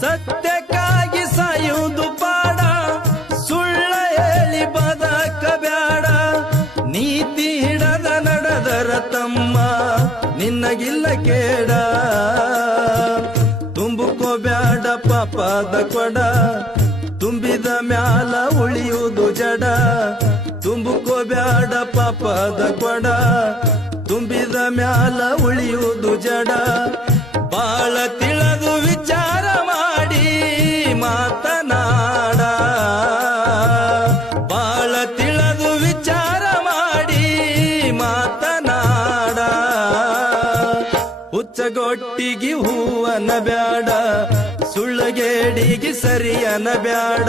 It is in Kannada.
ಸತ್ಯಕ್ಕಾಗಿ ಸಾಯುವುದು ಪಾಡ, ಸುಳ್ಳ ಹೇಳಿ ಬದಕಬ್ಯಾಡ. ನೀತಿ ಹಿಡದ ನಡೆದರ ತಮ್ಮ ನಿನ್ನಗಿಲ್ಲ ಕೇಡ. ತುಂಬುಕೋಬ್ಯಾಡ ಪಾಪದ ಕೊಡ, ತುಂಬಿದ ಮ್ಯಾಲ ಉಳಿಯುವುದು ಜಡ. ತುಂಬುಕೋಬ್ಯಾಡ ಪಾಪದ ಕೊಡ, ತುಂಬಿದ ಮ್ಯಾಲ ಉಳಿಯುವುದು ಜಡ. ಬಾಳ ತಿಳಿದು ವಿಚಾರ ಮಾಡಿ ಮಾತನಾಡ, ಬಾಳ ತಿಳಿದು ವಿಚಾರ ಮಾಡಿ ಮಾತನಾಡ. ಹುಚ್ಚಗೊಟ್ಟಿಗೆ ಹೂವನ ಬ್ಯಾಡ, ಸುಳ್ಳಗೇಡಿಗೆ ಸರಿಯನ ಬ್ಯಾಡ.